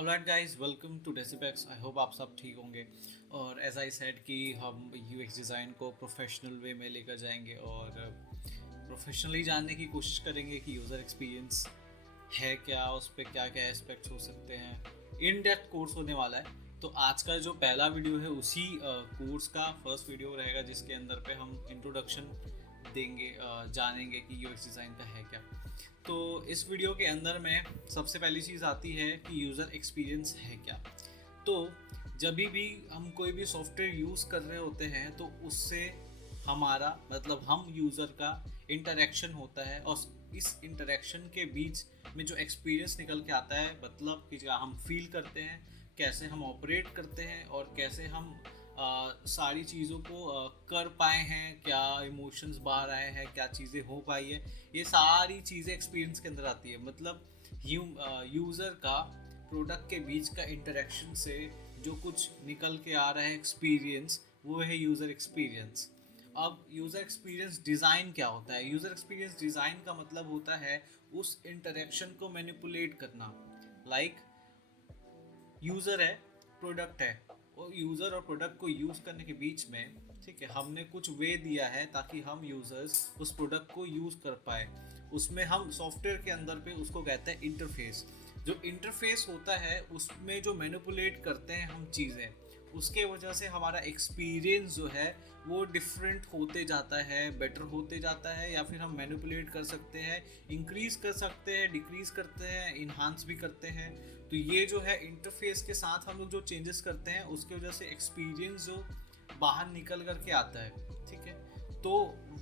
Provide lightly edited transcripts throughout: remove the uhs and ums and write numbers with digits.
Alright guys, welcome to Desipex. I hope आप सब ठीक होंगे। और एज आई सेड कि हम यूएक्स डिज़ाइन को प्रोफेशनल वे में लेकर जाएंगे और प्रोफेशनली जानने की कोशिश करेंगे कि यूज़र एक्सपीरियंस है क्या, उस पर क्या क्या एस्पेक्ट्स हो सकते हैं। इन डेप्थ कोर्स होने वाला है। तो आज का जो पहला वीडियो है उसी कोर्स का फर्स्ट वीडियो रहेगा, जिसके अंदर पे हम इंट्रोडक्शन देंगे, जानेंगे कि यूएक्स डिज़ाइन का है क्या। तो इस वीडियो के अंदर में सबसे पहली चीज़ आती है कि यूज़र एक्सपीरियंस है क्या। तो जब भी हम कोई भी सॉफ्टवेयर यूज़ कर रहे होते हैं तो उससे हमारा मतलब हम यूज़र का इंटरेक्शन होता है, और इस इंटरेक्शन के बीच में जो एक्सपीरियंस निकल के आता है, मतलब कि क्या हम फील करते हैं, कैसे हम ऑपरेट करते हैं और कैसे हम सारी चीज़ों को कर पाए हैं, क्या इमोशंस बाहर आए हैं, क्या चीज़ें हो पाई है, ये सारी चीज़ें एक्सपीरियंस के अंदर आती है। मतलब यूज़र का प्रोडक्ट के बीच का इंटरेक्शन से जो कुछ निकल के आ रहा है एक्सपीरियंस, वो है यूज़र एक्सपीरियंस। अब यूज़र एक्सपीरियंस डिज़ाइन क्या होता है? यूज़र एक्सपीरियंस डिज़ाइन का मतलब होता है उस इंटरेक्शन को मैनिपुलेट करना। लाइक यूज़र है, प्रोडक्ट है, और यूज़र और प्रोडक्ट को यूज़ करने के बीच में, ठीक है, हमने कुछ वे दिया है ताकि हम यूज़र्स उस प्रोडक्ट को यूज़ कर पाए। उसमें हम सॉफ्टवेयर के अंदर पे उसको कहते हैं इंटरफेस। जो इंटरफेस होता है उसमें जो मैनिपुलेट करते हैं हम चीज़ें, उसके वजह से हमारा एक्सपीरियंस जो है वो डिफरेंट होते जाता है, बेटर होते जाता है, या फिर हम मैनिपुलेट कर सकते हैं, इंक्रीज कर सकते हैं, डिक्रीज करते हैं, इन्हांस भी करते हैं। तो ये जो है इंटरफेस के साथ हम लोग जो चेंजेस करते हैं उसकी वजह से एक्सपीरियंस जो बाहर निकल करके आता है, ठीक है। तो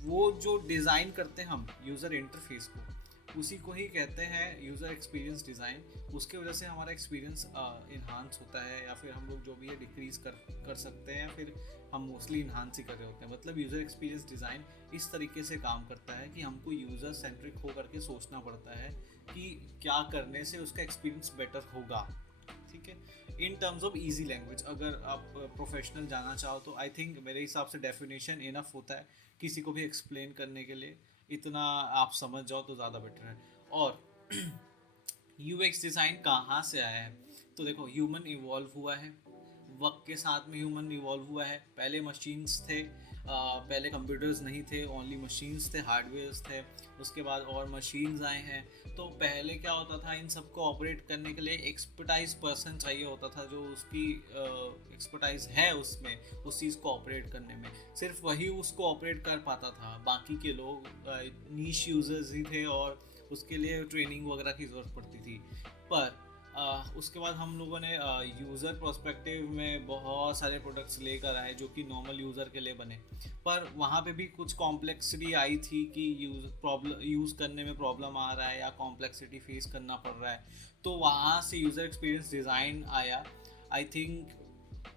वो जो डिज़ाइन करते हैं हम यूज़र इंटरफेस को, उसी को ही कहते हैं यूज़र एक्सपीरियंस डिज़ाइन। उसके वजह से हमारा एक्सपीरियंस इन्हांस होता है, या फिर हम लोग जो भी है डिक्रीज कर सकते हैं, या फिर हम मोस्टली इन्हांस ही कर रहे होते हैं। मतलब यूज़र एक्सपीरियंस डिज़ाइन इस तरीके से काम करता है कि हमको यूज़र सेंट्रिक होकर के सोचना पड़ता है कि क्या करने से उसका एक्सपीरियंस बेटर होगा, ठीक है। इन टर्म्स ऑफ इजी लैंग्वेज अगर आप प्रोफेशनल जाना चाहो तो आई थिंक मेरे हिसाब से डेफिनेशन इनफ होता है किसी को भी एक्सप्लेन करने के लिए। इतना आप समझ जाओ तो ज़्यादा बेटर है। और यूएक्स डिज़ाइन कहाँ से आया है? तो देखो, ह्यूमन इवॉल्व हुआ है, वक्त के साथ में ह्यूमन इवॉल्व हुआ है। पहले मशीन्स थे, पहले कंप्यूटर्स नहीं थे, ओनली मशीन्स थे, हार्डवेयर्स थे। उसके बाद और मशीन्स आए हैं। तो पहले क्या होता था, इन सबको ऑपरेट करने के लिए एक्सपर्टाइज पर्सन चाहिए होता था, जो उसकी एक्सपर्टाइज है उसमें, उस चीज़ को ऑपरेट करने में, सिर्फ वही उसको ऑपरेट कर पाता था। बाकी के लोग नीश यूजर्स ही थे और उसके लिए ट्रेनिंग वगैरह की ज़रूरत पड़ती थी। पर उसके बाद हम लोगों ने यूज़र प्रोस्पेक्टिव में बहुत सारे प्रोडक्ट्स लेकर आए जो कि नॉर्मल यूज़र के लिए बने। पर वहाँ पे भी कुछ कॉम्प्लेक्सिटी आई थी कि यूज़ करने में प्रॉब्लम आ रहा है या कॉम्प्लेक्सिटी फेस करना पड़ रहा है। तो वहाँ से यूज़र एक्सपीरियंस डिज़ाइन आया, आई थिंक,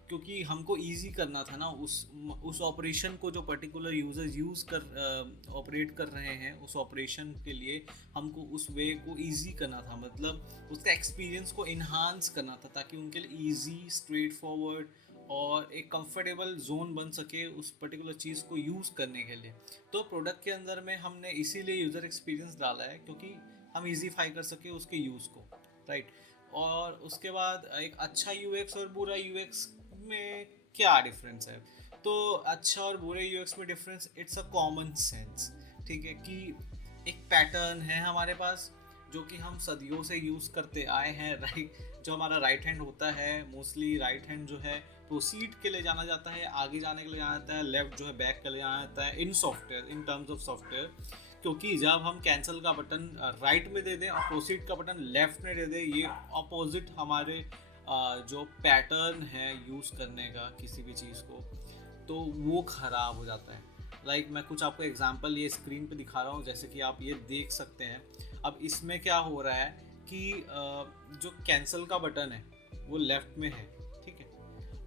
क्योंकि हमको इजी करना था ना उस ऑपरेशन को, जो पर्टिकुलर यूज़र यूज़ कर ऑपरेट कर रहे हैं, उस ऑपरेशन के लिए हमको उस वे को इजी करना था। मतलब उसका एक्सपीरियंस को इन्हांस करना था ताकि उनके लिए इजी, स्ट्रेट फॉरवर्ड और एक कंफर्टेबल जोन बन सके उस पर्टिकुलर चीज़ को यूज़ करने के लिए। तो प्रोडक्ट के अंदर में हमने इसीलिए यूज़र एक्सपीरियंस डाला है, क्योंकि हम ईजीफाई कर सके उसके यूज़ को, राइट। और उसके बाद एक अच्छा यूएक्स और बुरा यूएक्स में क्या डिफरेंस है? तो अच्छा और बुरे यूएक्स में difference, it's a common sense, ठीक है, कि एक पैटर्न है हमारे पास जो कि हम सदियों से यूज़ करते आए हैं, राइट। जो हमारा राइट हैंड होता है, मोस्टली राइट हैंड जो है प्रोसीड के लिए जाना जाता है, आगे जाने के लिए जाना जाता है, लेफ्ट जो है बैक के लिए जाना जाता है in software, in terms of software. क्योंकि जब हम कैंसिल का बटन राइट में दे दें और प्रोसीड का बटन लेफ्ट में दे दें, ये अपोजिट हमारे जो पैटर्न है यूज़ करने का किसी भी चीज़ को, तो वो ख़राब हो जाता है। लाइक मैं कुछ आपको एग्जांपल ये स्क्रीन पे दिखा रहा हूँ, जैसे कि आप ये देख सकते हैं। अब इसमें क्या हो रहा है कि जो कैंसिल का बटन है वो लेफ़्ट में है, ठीक है,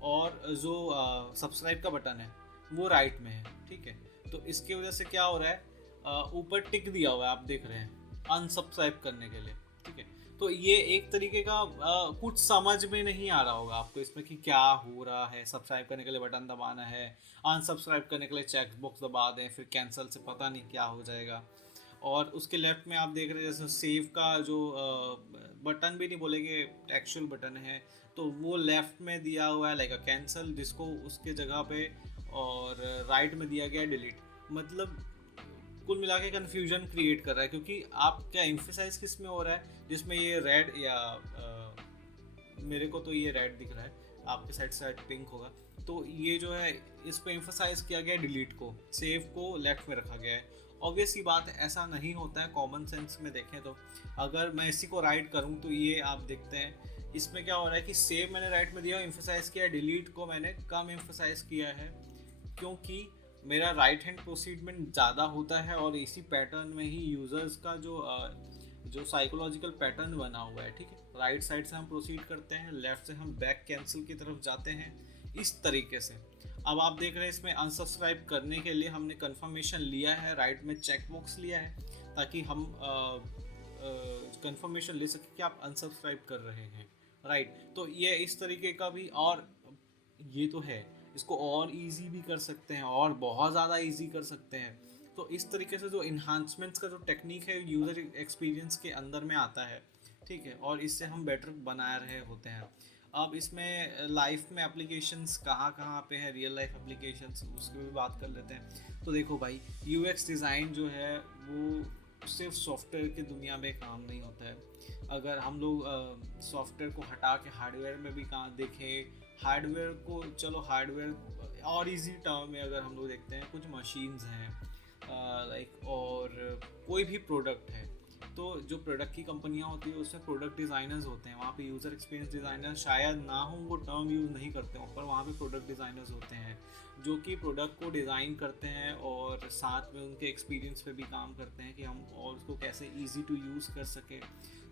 और जो सब्सक्राइब का बटन है वो राइट में है, ठीक है। तो इसकी वजह से क्या हो रहा है, ऊपर टिक दिया हुआ है, आप देख रहे हैं, अनसब्सक्राइब करने के लिए, ठीक है। तो ये एक तरीके का कुछ समझ में नहीं आ रहा होगा आपको इसमें कि क्या हो रहा है। सब्सक्राइब करने के लिए बटन दबाना है, अनसब्सक्राइब करने के लिए चेक बॉक्स दबा दें, फिर कैंसिल से पता नहीं क्या हो जाएगा। और उसके लेफ्ट में आप देख रहे हैं जैसे सेव का जो बटन भी नहीं बोलेंगे, एक्चुअल बटन है, तो वो लेफ्ट में दिया हुआ है लाइक अ कैंसिल, जिसको उसके जगह पे, और राइट में दिया गया डिलीट। मतलब कुल मिला के कन्फ्यूजन क्रिएट कर रहा है, क्योंकि आप क्या एम्फेसाइज किस में हो रहा है, जिसमें ये रेड या मेरे को तो ये रेड दिख रहा है, आपके साइड साइड पिंक होगा, तो ये जो है इस पे एम्फेसाइज किया गया है डिलीट को, सेव को लेफ्ट में रखा गया है। ऑब्वियस ही बात है, ऐसा नहीं होता है कॉमन सेंस में देखें तो। अगर मैं इसी को राइट करूँ तो ये आप देखते हैं इसमें क्या हो रहा है कि सेव मैंने राइट में दिया, एम्फेसाइज किया, डिलीट को मैंने कम एम्फेसाइज किया है, क्योंकि मेरा राइट हैंड प्रोसीडमेंट ज़्यादा होता है, और इसी पैटर्न में ही यूज़र्स का जो साइकोलॉजिकल पैटर्न बना हुआ है, ठीक है। राइट साइड से हम प्रोसीड करते हैं, लेफ्ट से हम बैक कैंसिल की तरफ जाते हैं, इस तरीके से। अब आप देख रहे हैं इसमें अनसब्सक्राइब करने के लिए हमने कंफर्मेशन लिया है, राइट में चेक बॉक्स लिया है, ताकि हम कंफर्मेशन ले सकें कि आप अनसब्सक्राइब कर रहे हैं, राइट। तो ये इस तरीके का भी, और ये तो है, इसको और इजी भी कर सकते हैं, और बहुत ज़्यादा इजी कर सकते हैं। तो इस तरीके से जो इन्हांसमेंट्स का जो टेक्निक है यूज़र एक्सपीरियंस के अंदर में आता है, ठीक है, और इससे हम बेटर बना रहे होते हैं। अब इसमें लाइफ में एप्लीकेशंस कहाँ कहाँ पे है, रियल लाइफ एप्लीकेशंस, उसकी भी बात कर लेते हैं। तो देखो भाई, यूएक्स डिज़ाइन जो है वो सिर्फ सॉफ्टवेयर की दुनिया में काम नहीं होता है। अगर हम लोग सॉफ्टवेयर को हटा के हार्डवेयर में भी कहाँ देखें, हार्डवेयर को, चलो हार्डवेयर और इजी टर्म में अगर हम लोग देखते हैं, कुछ मशीन्स हैं लाइक, और कोई भी प्रोडक्ट है, तो जो प्रोडक्ट की कंपनियां होती है उसमें प्रोडक्ट डिज़ाइनर्स होते हैं, वहाँ पे यूज़र एक्सपीरियंस डिज़ाइनर शायद ना हो, वो टर्म यूज़ नहीं करते हो, पर वहाँ पे प्रोडक्ट डिज़ाइनर्स होते हैं जो कि प्रोडक्ट को डिज़ाइन करते हैं, और साथ में उनके एक्सपीरियंस पे भी काम करते हैं कि हम और उसको कैसे ईजी टू यूज़ कर सकें।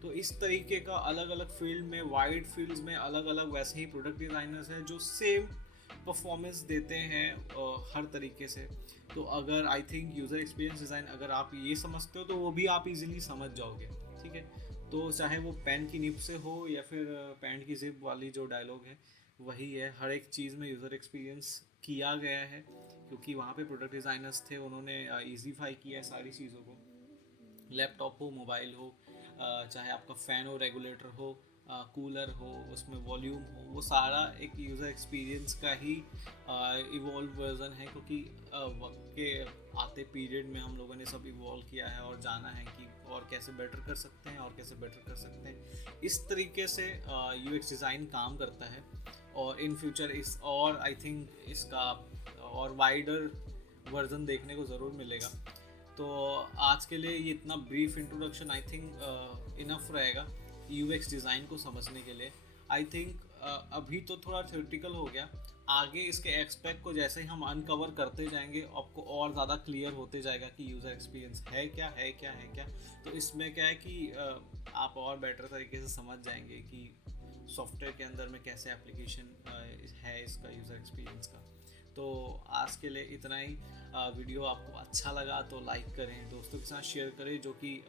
तो इस तरीके का अलग अलग फील्ड में, वाइड फील्ड्स में अलग अलग वैसे ही प्रोडक्ट डिज़ाइनर्स हैं जो सेम परफॉर्मेंस देते हैं हर तरीके से। तो अगर I think user experience design अगर आप ये समझते हो तो वो भी आप इजीली समझ जाओगे, ठीक है। तो चाहे वो पेन की निब से हो या फिर पैंट की जिप वाली जो डायलॉग है, वही है, हर एक चीज़ में यूज़र एक्सपीरियंस किया गया है, क्योंकि वहाँ पे प्रोडक्ट डिज़ाइनर्स थे, उन्होंने ईजीफाई किया है सारी चीज़ों को। लैपटॉप हो, मोबाइल हो, चाहे आपका फ़ैन हो, रेगुलेटर हो, कूलर हो, उसमें वॉल्यूम हो, वो सारा एक यूज़र एक्सपीरियंस का ही इवॉल्व वर्जन है, क्योंकि वक्त के आते पीरियड में हम लोगों ने सब इवॉल्व किया है और जाना है कि और कैसे बेटर कर सकते हैं, और कैसे बेटर कर सकते हैं। इस तरीके से यूएक्स डिज़ाइन काम करता है, और इन फ्यूचर इस, और आई थिंक इसका और वाइडर वर्जन देखने को ज़रूर मिलेगा। तो आज के लिए ये इतना brief introduction I think enough रहेगा यूएक्स डिज़ाइन को समझने के लिए। आई थिंक अभी तो थोड़ा थ्योरेटिकल हो गया, आगे इसके एक्सपेक्ट को जैसे ही हम अनकवर करते जाएंगे, आपको और ज़्यादा क्लियर होते जाएगा कि यूज़र एक्सपीरियंस है क्या, है क्या, है क्या। तो इसमें क्या है कि आप और बेटर तरीके से समझ जाएंगे कि सॉफ्टवेयर के अंदर में कैसे एप्लीकेशन है इसका, यूज़र एक्सपीरियंस का। तो आज के लिए इतना ही। वीडियो आपको अच्छा लगा तो लाइक करें, दोस्तों के साथ शेयर करें जो कि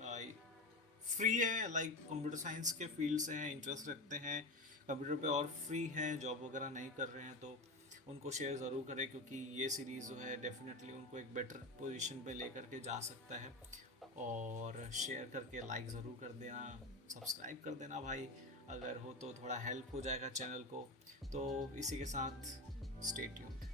फ्री है, लाइक कंप्यूटर साइंस के फील्ड से हैं, इंटरेस्ट रखते हैं कंप्यूटर पे, और फ्री हैं, जॉब वगैरह नहीं कर रहे हैं, तो उनको शेयर ज़रूर करें, क्योंकि ये सीरीज़ जो है डेफिनेटली उनको एक बेटर पोजीशन पे लेकर के जा सकता है। और शेयर करके लाइक ज़रूर कर देना, सब्सक्राइब कर देना भाई, अगर हो तो थोड़ा हेल्प हो जाएगा चैनल को। तो इसी के साथ स्टे ट्यून्ड।